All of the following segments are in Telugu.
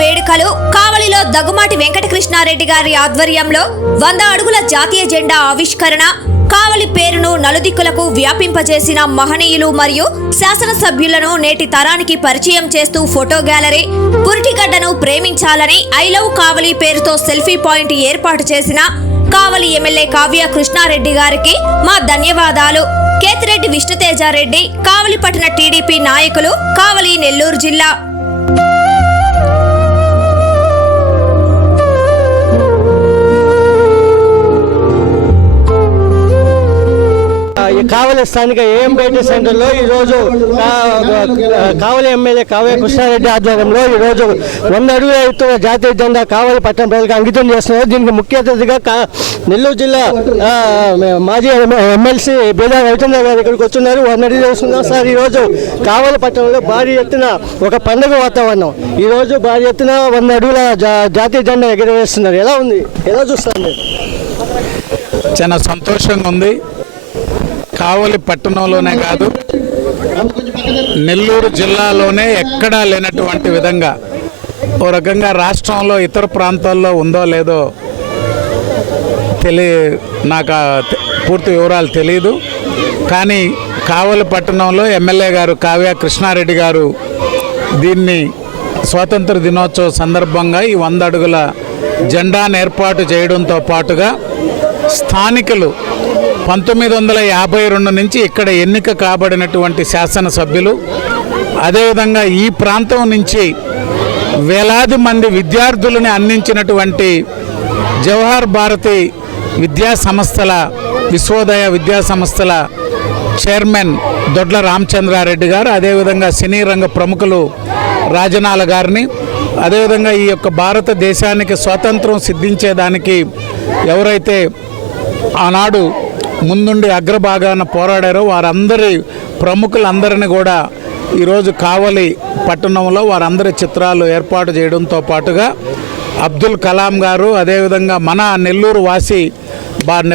వేడుకలు కావలిలో దగ్గుమాటి వెంకటకృష్ణారెడ్డి గారి ఆధ్వర్యంలో వంద అడుగుల జాతీయ జెండా ఆవిష్కరణ కావలి పేరును నలుదిక్కులకు వ్యాపింపజేసిన మహనీయులు మరియు శాసనసభ్యులను నేటి తరానికి పరిచయం చేస్తూ ఫోటో గ్యాలరీ పురిటిగడ్డను ప్రేమించాలని ఐ లవ్ కావలి పేరుతో సెల్ఫీ పాయింట్ ఏర్పాటు చేసిన కావలి ఎమ్మెల్యే కావ్య కృష్ణారెడ్డి గారికి మా ధన్యవాదాలు. కేతిరెడ్డి విష్ణుతేజారెడ్డి కావలిపట్టణ టీడీపీ నాయకులు కావలి నెల్లూరు జిల్లా. కావలి స్థానిక ఏఎంపేట సెంటర్లో ఈరోజు కావలి ఎమ్మెల్యే కావ్య కృష్ణారెడ్డి ఆధ్వర్యంలో ఈరోజు వంద అడుగుల ఎత్తున జాతీయ జెండా కావలి పట్టణ ప్రజలకు అంకితం చేస్తున్నారు. దీనికి ముఖ్య అతిథిగా నెల్లూరు జిల్లా మాజీ ఎమ్మెల్సీ బేదా రవిచంద్ర గారు ఇక్కడికి వచ్చున్నారు వంద అడుగులు వేస్తున్నారు సార్ ఈరోజు కావలి పట్టణంలో భారీ ఎత్తున ఒక పండుగ వాతావరణం. ఈరోజు భారీ ఎత్తున వంద అడుగుల జా- జాతీయ జెండా ఎగరవేస్తున్నారు. ఎలా ఉంది? ఎలా చూస్తారు మీరు? చాలా సంతోషంగా ఉంది. కావలి పట్టణంలోనే కాదు నెల్లూరు జిల్లాలోనే ఎక్కడా లేనటువంటి విధంగా ఓ రకంగా రాష్ట్రంలో ఇతర ప్రాంతాల్లో ఉందో లేదో తెలియ నాకు పూర్తి వివరాలు తెలియదు కానీ కావలి పట్టణంలో ఎమ్మెల్యే గారు కావ్య కృష్ణారెడ్డి గారు దీన్ని స్వాతంత్ర దినోత్సవ సందర్భంగా ఈ వంద అడుగుల జెండాను ఏర్పాటు చేయడంతో పాటుగా స్థానికులు పంతొమ్మిది వందల యాభై రెండు నుంచి ఇక్కడ ఎన్నిక కాబడినటువంటి శాసనసభ్యులు అదేవిధంగా ఈ ప్రాంతం నుంచి వేలాది మంది విద్యార్థులని అందించినటువంటి జవహర్ భారతి విద్యా సంస్థల విశ్వోదయ విద్యా సంస్థల చైర్మన్ దొడ్ల రామచంద్రారెడ్డి గారు అదేవిధంగా సినీ రంగ ప్రముఖులు రాజనాల గారిని అదేవిధంగా ఈ యొక్క భారతదేశానికి స్వాతంత్రం సిద్ధించేదానికి ఎవరైతే ఆనాడు ముందుండి అగ్రభాగాన పోరాడారో వారందరి ప్రముఖులందరిని కూడా ఈరోజు కావలి పట్టణంలో వారందరి చిత్రాలు ఏర్పాటు చేయడంతో పాటుగా అబ్దుల్ కలాం గారు అదేవిధంగా మన నెల్లూరు వాసి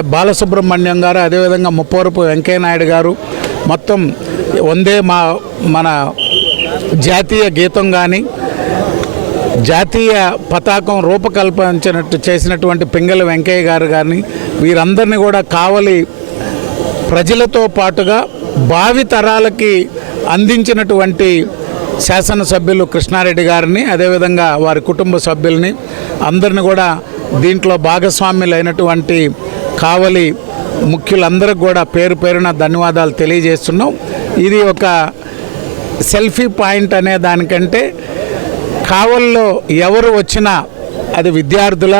బాలసుబ్రహ్మణ్యం గారు అదేవిధంగా ముప్పవరపు వెంకయ్యనాయుడు గారు మొత్తం వందే మా మన జాతీయ గీతం కానీ జాతీయ పతాకం రూపకల్పించినట్టు చేసినటువంటి పింగళ వెంకయ్య గారు కానీ వీరందరినీ కూడా కావలి ప్రజలతో పాటుగా భావి తరాలకి అందించినటువంటి శాసనసభ్యులు కృష్ణారెడ్డి గారిని అదేవిధంగా వారి కుటుంబ సభ్యుల్ని అందరిని కూడా దీంట్లో భాగస్వామ్యులైనటువంటి కావలి ముఖ్యులందరికి కూడా పేరు పేరున ధన్యవాదాలు తెలియజేస్తున్నాం. ఇది ఒక సెల్ఫీ పాయింట్ అనే దానికంటే కావల్లో ఎవరు వచ్చినా అది విద్యార్థుల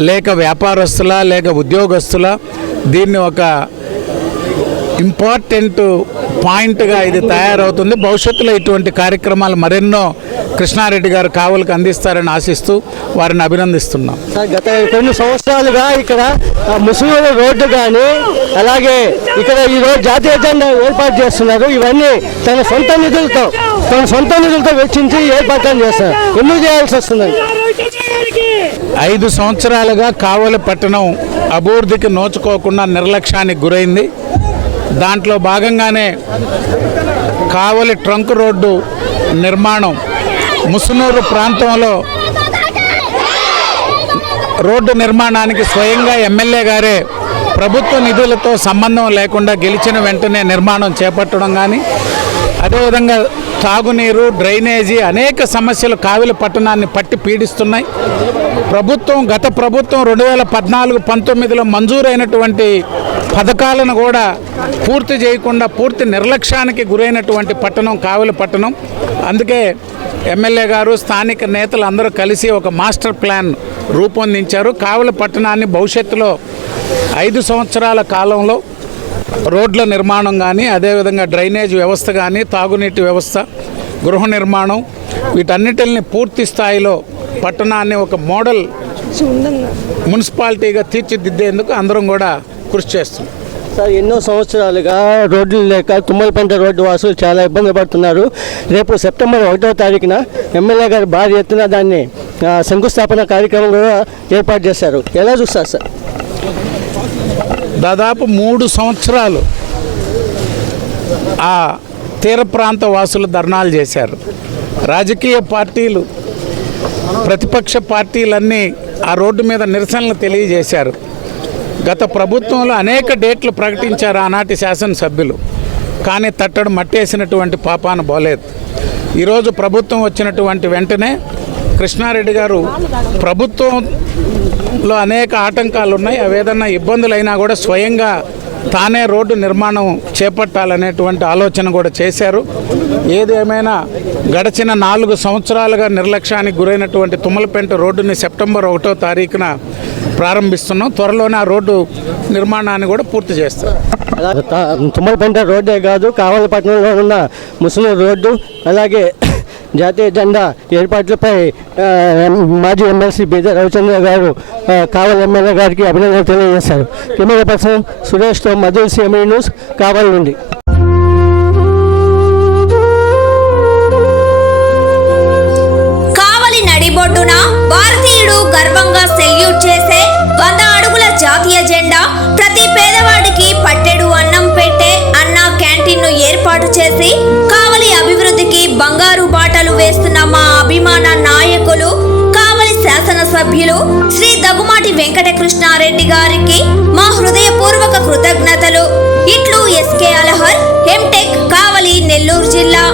లేక వ్యాపారస్తుల లేక ఉద్యోగస్తుల దీన్ని ఒక ఇంపార్టెంట్ పాయింట్గా ఇది తయారవుతుంది. భవిష్యత్తులో ఇటువంటి కార్యక్రమాలు మరెన్నో కృష్ణారెడ్డి గారు కావలికి అందిస్తారని ఆశిస్తూ వారిని అభినందిస్తున్నాం. గత కొన్ని సంవత్సరాలుగా ఇక్కడ ఆ, ముసుగుల రోడ్డు కానీ అలాగే ఇక్కడ ఈ రోజు జాతీయ జెండా ఏర్పాటు చేస్తున్నారు. ఇవన్నీ తన సొంత నిధులతో తన సొంత నిధులతో వెచ్చించి ఏర్పాటు చేస్తారు. ఎందుకు చేయాల్సి వస్తుందండి? ఐదు సంవత్సరాలుగా కావలి పట్టణం అభివృద్ధికి నోచుకోకుండా నిర్లక్ష్యానికి గురైంది. దాంట్లో భాగంగానే కావలి ట్రంక్ రోడ్డు నిర్మాణం ముసునూరు ప్రాంతంలో రోడ్డు నిర్మాణానికి స్వయంగా ఎమ్మెల్యే గారే ప్రభుత్వ నిధులతో సంబంధం లేకుండా గెలిచిన వెంటనే నిర్మాణం చేపట్టడం కానీ అదేవిధంగా తాగునీరు డ్రైనేజీ అనేక సమస్యలు కావిలి పట్టణాన్ని పట్టి పీడిస్తున్నాయి. ప్రభుత్వం గత ప్రభుత్వం రెండు వేల పద్నాలుగు పంతొమ్మిదిలో మంజూరైనటువంటి పథకాలను కూడా పూర్తి చేయకుండా పూర్తి నిర్లక్ష్యానికి గురైనటువంటి పట్టణం కావలి పట్టణం. అందుకే ఎమ్మెల్యే గారు స్థానిక నేతలు అందరూ కలిసి ఒక మాస్టర్ ప్లాన్ రూపొందించారు. కావలి పట్టణాన్ని భవిష్యత్తులో ఐదు సంవత్సరాల కాలంలో రోడ్ల నిర్మాణం కానీ అదేవిధంగా డ్రైనేజ్ వ్యవస్థ కానీ తాగునీటి వ్యవస్థ గృహ నిర్మాణం వీటన్నిటిని పూర్తి స్థాయిలో పట్టణాన్ని ఒక మోడల్ మున్సిపాలిటీగా తీర్చిదిద్దేందుకు అందరం కూడా కృషి చేస్తున్నాం. సార్ ఎన్నో సంవత్సరాలుగా రోడ్లు లేక తుమ్మలపేంట రోడ్డు వాసులు చాలా ఇబ్బంది పడుతున్నారు. రేపు సెప్టెంబర్ ఒకటో తారీఖున ఎమ్మెల్యే గారు భారీ ఎత్తున దాన్ని శంకుస్థాపన కార్యక్రమం కూడా ఏర్పాటు చేశారు. ఎలా చూస్తారు సార్? దాదాపు మూడు సంవత్సరాలు ఆ తీర ప్రాంత వాసులు ధర్నాలు చేశారు. రాజకీయ పార్టీలు ప్రతిపక్ష పార్టీలన్నీ ఆ రోడ్డు మీద నిరసనలు తెలియజేశారు. గత ప్రభుత్వంలో అనేక డేట్లు ప్రకటించారు ఆనాటి శాసనసభ్యులు. కానీ తట్టడు మట్టేసినటువంటి పాపాన బోలేదు. ఈరోజు ప్రభుత్వం వచ్చినటువంటి వెంటనే కృష్ణారెడ్డి గారు ప్రభుత్వంలో అనేక ఆటంకాలు ఉన్నాయి. అవి ఏదన్నా ఇబ్బందులైనా కూడా స్వయంగా తానే రోడ్డు నిర్మాణం చేపట్టాలనేటువంటి ఆలోచన కూడా చేశారు. ఏదేమైనా గడిచిన నాలుగు సంవత్సరాలుగా నిర్లక్ష్యానికి గురైనటువంటి తుమ్మలపెంట రోడ్డుని సెప్టెంబర్ ఒకటో తారీఖున ప్రారంభిస్తున్నాం. త్వరలోనే ఆ రోడ్డు నిర్మాణాన్ని కూడా పూర్తి చేస్తారు తుమ్మలపెంట రోడ్డే కాదు కావలపట్నంలో ఉన్న ముసలి రోడ్డు అలాగే జాతీయ జెండా ఏర్పాట్లపై మాజీ ఎమ్మెల్సీ బీద రవిచంద్ర గారు కావల్ ఎమ్మెల్యే గారికి అభినందనలు తెలియజేశారు. కెమెరా పర్సన్ సురేష్తో మధుర్ సిఎంఈ న్యూస్ కావల్ నుండి. జిల్లా